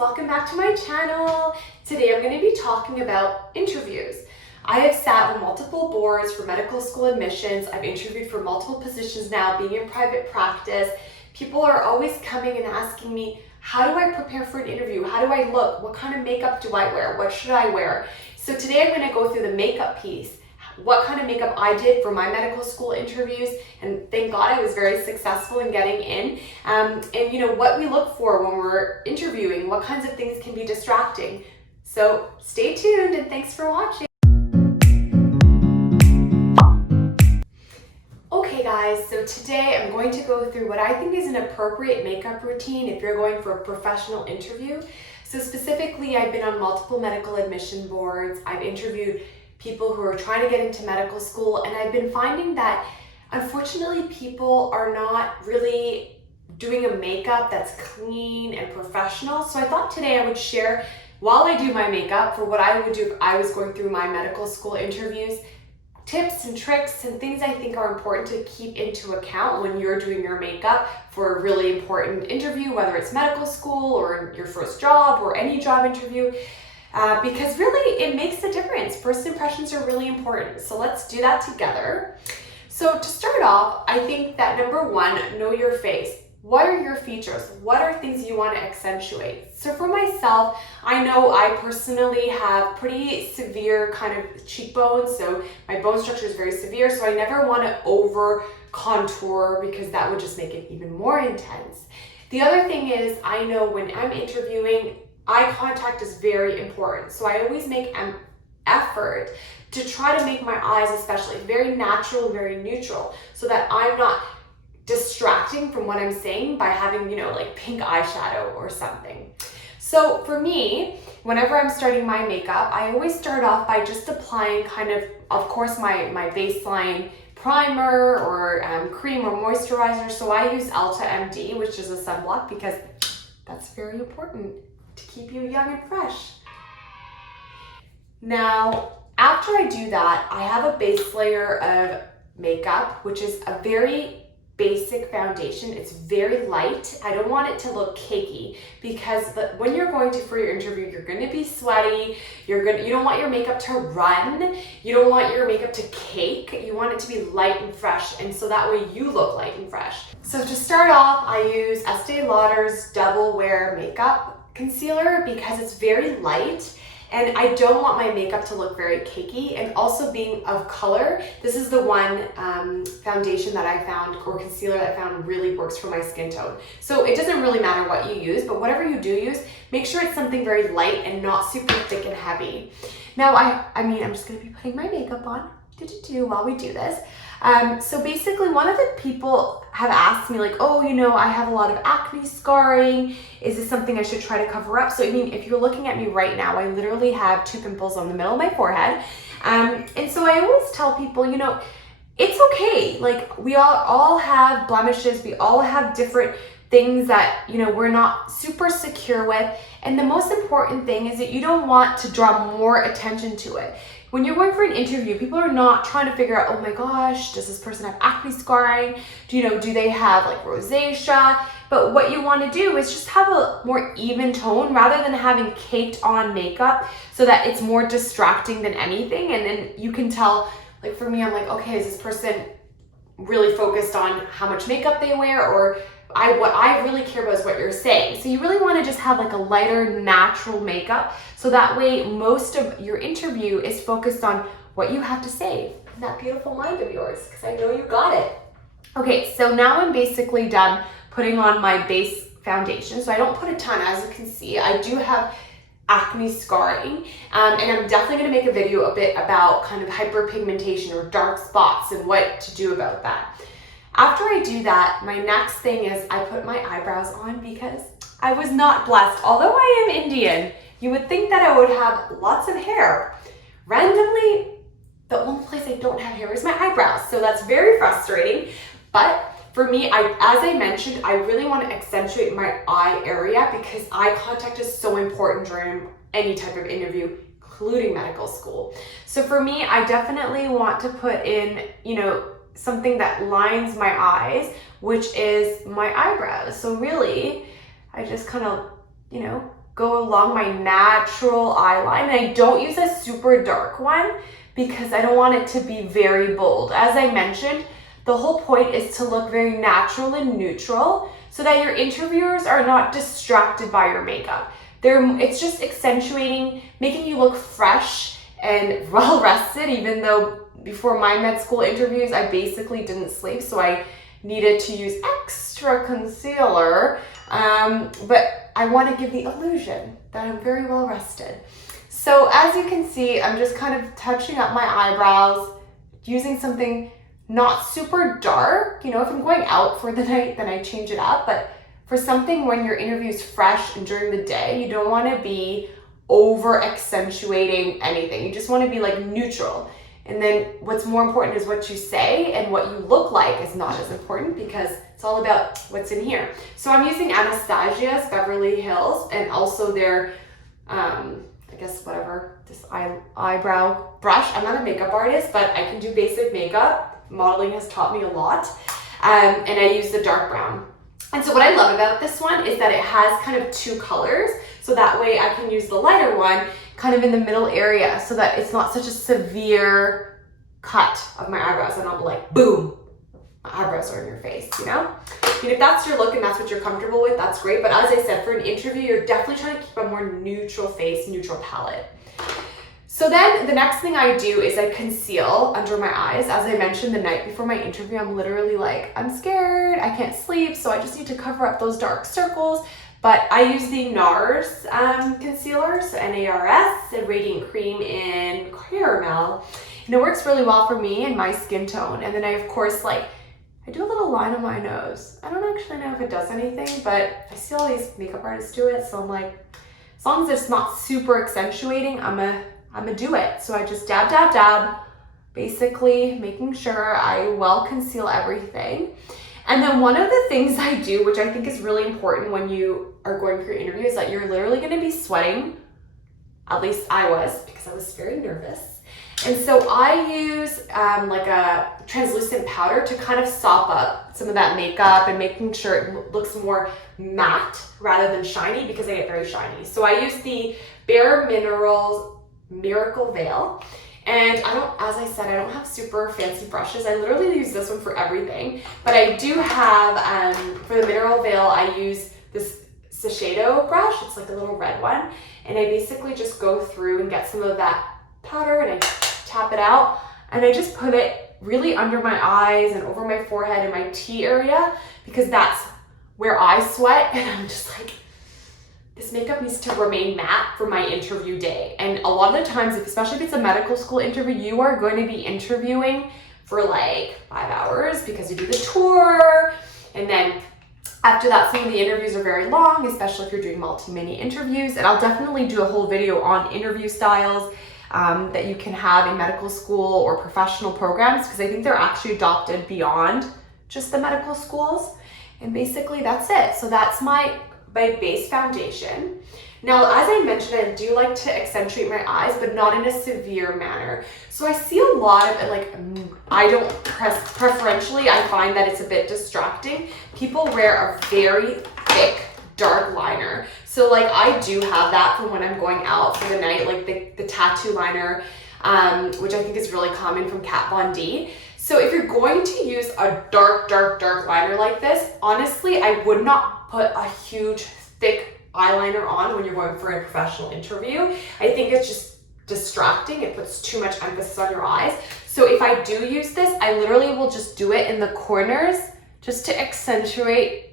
welcome back to my channel. Today I'm going to be talking about interviews. I have sat on multiple boards for medical school admissions. I've interviewed for multiple positions now, being in private practice. People are always coming and asking me, how do I prepare for an interview? How do I look? What kind of makeup do I wear? What should I wear? So today I'm going to go through the makeup piece, what kind of makeup I did for my medical school interviews, and thank God I was very successful in getting in, and what we look for when we're interviewing, what kinds of things can be distracting. So stay tuned and thanks for watching. Okay guys, so today I'm going to go through what I think is an appropriate makeup routine if you're going for a professional interview. So specifically, I've been on multiple medical admission boards. I've interviewed people who are trying to get into medical school, and I've been finding that unfortunately people are not really doing a makeup that's clean and professional. So I thought today I would share, while I do my makeup, for what I would do if I was going through my medical school interviews, tips and tricks and things I think are important to keep into account when you're doing your makeup for a really important interview, whether it's medical school or your first job or any job interview. Because really it makes a difference. First impressions are really important. So let's do that together. So to start off, I think that number one, know your face. What are your features? What are things you want to accentuate? So for myself, I know I personally have pretty severe kind of cheekbones. So my bone structure is very severe. So I never want to over contour because that would just make it even more intense. The other thing is, I know when I'm interviewing, eye contact is very important. So I always make an effort to try to make my eyes especially very natural, very neutral, so that I'm not distracting from what I'm saying by having, like pink eyeshadow or something. So for me, whenever I'm starting my makeup, I always start off by just applying of course, my baseline primer or cream or moisturizer. So I use Ulta MD, which is a sunblock, because that's very important to keep you young and fresh. Now, after I do that, I have a base layer of makeup, which is a very basic foundation. It's very light. I don't want it to look cakey, because when you're going for your interview, you're going to be sweaty. You don't want your makeup to run. You don't want your makeup to cake. You want it to be light and fresh, and so that way you look light and fresh. So to start off, I use Estee Lauder's Double Wear Makeup Concealer because it's very light and I don't want my makeup to look very cakey, and also being of color. This is the one foundation that I found, or concealer that I found really works for my skin tone. So it doesn't really matter what you use, but whatever you do use, make sure it's something very light and not super thick and heavy. Now I'm just gonna be putting my makeup on while we do this. So basically, one of the people have asked me like, oh, I have a lot of acne scarring. Is this something I should try to cover up? So if you're looking at me right now, I literally have 2 pimples on the middle of my forehead. And so I always tell people, it's okay. Like, we all have blemishes. We all have different things that, we're not super secure with. And the most important thing is that you don't want to draw more attention to it. When you're going for an interview, people are not trying to figure out, oh my gosh, does this person have acne scarring? Do they have like rosacea? But what you want to do is just have a more even tone rather than having caked on makeup, so that it's more distracting than anything. And then you can tell, like for me, I'm like, okay, is this person really focused on how much makeup they wear, or what I really care about is what you're saying. So you really want to just have like a lighter, natural makeup, so that way most of your interview is focused on what you have to say in that beautiful mind of yours, because I know you got it. Okay, so now I'm basically done putting on my base foundation. So I don't put a ton, as you can see. I do have acne scarring, and I'm definitely going to make a video a bit about kind of hyperpigmentation or dark spots and what to do about that. After I do that, my next thing is I put my eyebrows on, because I was not blessed. Although I am Indian, you would think that I would have lots of hair. Randomly, the only place I don't have hair is my eyebrows. So that's very frustrating. But for me, as I mentioned, I really want to accentuate my eye area, because eye contact is so important during any type of interview, including medical school. So for me, I definitely want to put in, something that lines my eyes, which is my eyebrows. So really, I just kind of, go along my natural eye line. And I don't use a super dark one because I don't want it to be very bold. As I mentioned, the whole point is to look very natural and neutral so that your interviewers are not distracted by your makeup. It's just accentuating, making you look fresh and well rested, even though before my med school interviews, I basically didn't sleep, so I needed to use extra concealer, but I want to give the illusion that I'm very well rested. So as you can see, I'm just kind of touching up my eyebrows, using something not super dark. You know, if I'm going out for the night, then I change it up, but for something when your interview is fresh and during the day, you don't want to be over accentuating anything. You just want to be like neutral. And then what's more important is what you say, and what you look like is not as important because it's all about what's in here. So I'm using Anastasia's Beverly Hills and also their, I guess whatever, this eyebrow brush. I'm not a makeup artist, but I can do basic makeup. Modeling has taught me a lot. And I use the dark brown. And so what I love about this one is that it has kind of two colors. So that way I can use the lighter one kind of in the middle area so that it's not such a severe cut of my eyebrows and I'm like, boom, my eyebrows are in your face, you know? And if that's your look and that's what you're comfortable with, that's great. But as I said, for an interview, you're definitely trying to keep a more neutral face, neutral palette. So then the next thing I do is I conceal under my eyes. As I mentioned, the night before my interview, I'm literally like, I'm scared, I can't sleep, so I just need to cover up those dark circles. But I use the NARS concealer, so NARS, a Radiant Cream in Caramel. And it works really well for me and my skin tone. And then I, of course, I do a little line on my nose. I don't actually know if it does anything, but I see all these makeup artists do it, so I'm like, as long as it's not super accentuating, I'm gonna do it. So I just dab, dab, dab, basically making sure I well conceal everything. And then one of the things I do, which I think is really important when you are going for your interview, is that you're literally gonna be sweating. At least I was, because I was very nervous. And so I use like a translucent powder to kind of sop up some of that makeup and making sure it looks more matte rather than shiny, because I get very shiny. So I use the Bare Minerals Miracle Veil. And as I said, I don't have super fancy brushes. I literally use this one for everything. But I do have, for the Mineral Veil, I use this Shiseido brush. It's like a little red one. And I basically just go through and get some of that powder and I tap it out. And I just put it really under my eyes and over my forehead and my T area, because that's where I sweat. And I'm just like, this makeup needs to remain matte for my interview day. And a lot of the times, especially if it's a medical school interview, you are going to be interviewing for like 5 hours because you do the tour. And then after that, some of the interviews are very long, especially if you're doing multi-mini interviews. And I'll definitely do a whole video on interview styles that you can have in medical school or professional programs, because I think they're actually adopted beyond just the medical schools. And basically that's it. So that's my base foundation. Now, as I mentioned, I do like to accentuate my eyes, but not in a severe manner. So I see a lot of it, preferentially, I find that it's a bit distracting. People wear a very thick, dark liner. So I do have that for when I'm going out for the night, like the tattoo liner, which I think is really common from Kat Von D. So if you're going to use a dark, dark, dark liner like this, honestly, I would not put a huge, thick eyeliner on when you're going for a professional interview. I think it's just distracting. It puts too much emphasis on your eyes. So if I do use this, I literally will just do it in the corners just to accentuate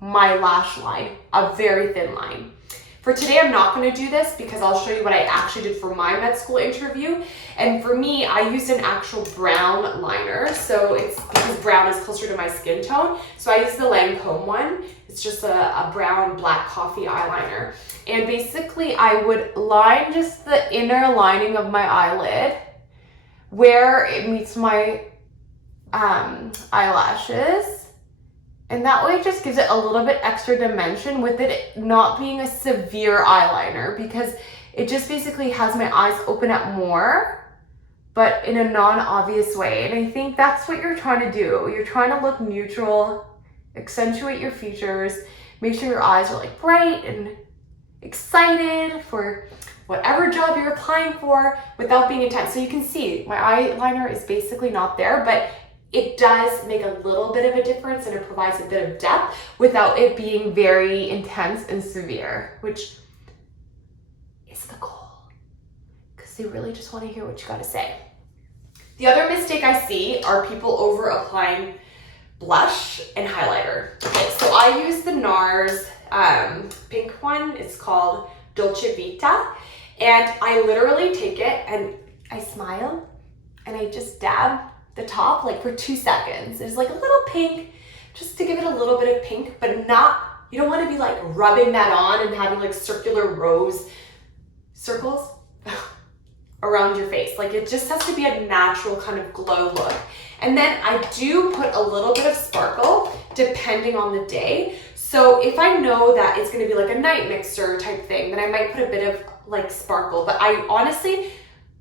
my lash line, a very thin line. For today, I'm not going to do this because I'll show you what I actually did for my med school interview. And for me, I used an actual brown liner. So it's because brown is closer to my skin tone. So I used the Lancome one. It's just a brown black coffee eyeliner. And basically, I would line just the inner lining of my eyelid where it meets my eyelashes. And that way it just gives it a little bit extra dimension with it not being a severe eyeliner, because it just basically has my eyes open up more, but in a non-obvious way. And I think that's what you're trying to do. You're trying to look neutral, accentuate your features, make sure your eyes are bright and excited for whatever job you're applying for without being intense. So you can see my eyeliner is basically not there, but it does make a little bit of a difference and it provides a bit of depth without it being very intense and severe, which is the goal, because they really just want to hear what you got to say. The other mistake I see are people over applying blush and highlighter. Okay, so I use the NARS pink one. It's called Dolce Vita, and I literally take it and I smile and I just dab the top like for 2 seconds. There's like a little pink, just to give it a little bit of pink, but not, you don't want to be like rubbing that on and having like circular rose circles around your face. Like it just has to be a natural kind of glow look. And then I do put a little bit of sparkle depending on the day. So if I know that it's going to be like a night mixer type thing, then I might put a bit of like sparkle. But I honestly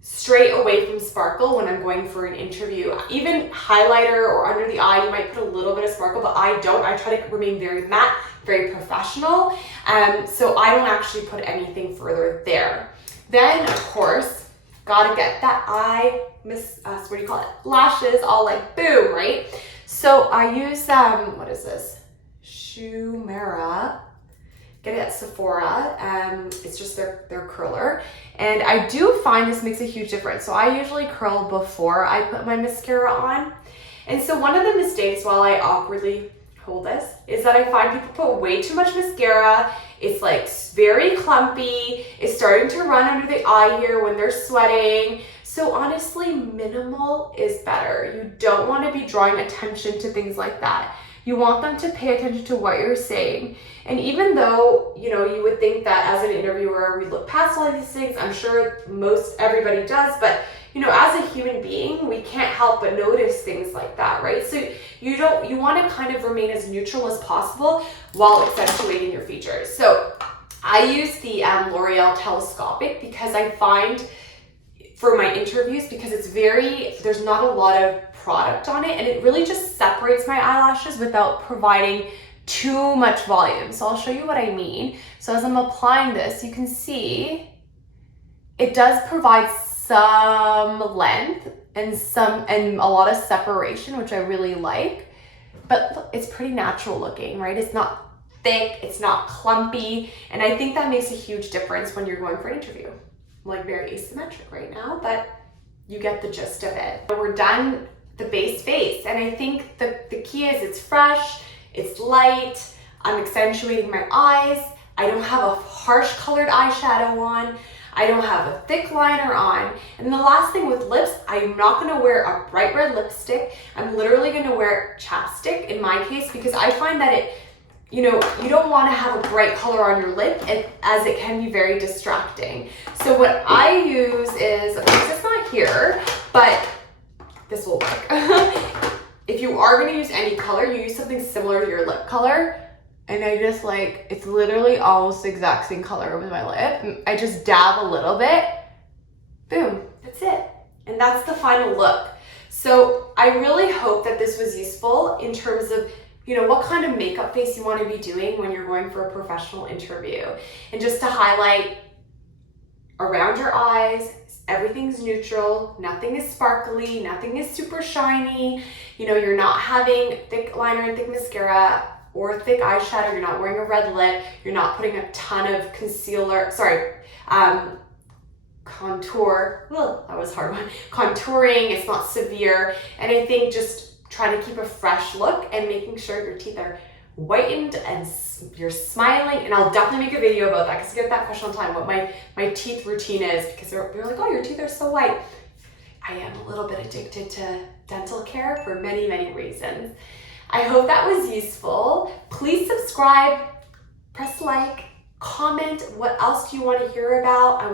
stray away from sparkle when I'm going for an interview. Even highlighter or under the eye, you might put a little bit of sparkle, but I don't. I try to remain very matte, very professional. So I don't actually put anything further there. Then of course, gotta get that eye, what do you call it? Lashes all like boom, right? So I use, what is this? Shumera. Get it at Sephora. It's just their curler. And I do find this makes a huge difference. So I usually curl before I put my mascara on. And so one of the mistakes while I awkwardly hold this is that I find people put way too much mascara. It's like very clumpy. It's starting to run under the eye here when they're sweating. So honestly, minimal is better. You don't want to be drawing attention to things like that. You want them to pay attention to what you're saying. And even though, you know, you would think that as an interviewer, we look past all of these things, I'm sure everybody does, but you know, as a human being, we can't help but notice things like that, right? So you want to kind of remain as neutral as possible while accentuating your features. So I use the L'Oreal Telescopic because I find for my interviews, because there's not a lot of product on it, and it really just separates my eyelashes without providing too much volume. So I'll show you what I mean. So as I'm applying this, you can see it does provide some length and a lot of separation, which I really like, but look, it's pretty natural looking, right? It's not thick, it's not clumpy, and I think that makes a huge difference when you're going for an interview. I'm like very asymmetric right now, but you get the gist of it. We're done the base face, and I think the key is it's fresh, it's light, I'm accentuating my eyes, I don't have a harsh colored eyeshadow on, I don't have a thick liner on. And the last thing with lips, I'm not gonna wear a bright red lipstick. I'm literally gonna wear chapstick in my case, because I find that you don't wanna have a bright color on your lip as it can be very distracting. So what I use is, of course it's not here, but this will work. If you are gonna use any color, you use something similar to your lip color. And I just it's literally almost the exact same color with my lip. I just dab a little bit, boom, that's it. And that's the final look. So I really hope that this was useful in terms of, what kind of makeup face you want to be doing when you're going for a professional interview. And just to highlight around your eyes, everything's neutral, nothing is sparkly, nothing is super shiny. You're not having thick liner and thick mascara or thick eyeshadow, you're not wearing a red lip, you're not putting a ton of contour, that was a hard one, contouring, it's not severe, and I think just trying to keep a fresh look and making sure your teeth are whitened and you're smiling, and I'll definitely make a video about that because I get that question all the time, what my teeth routine is, because they're like, oh, your teeth are so white. I am a little bit addicted to dental care for many, many reasons. I hope that was useful. Please subscribe, press like, comment what else do you want to hear about.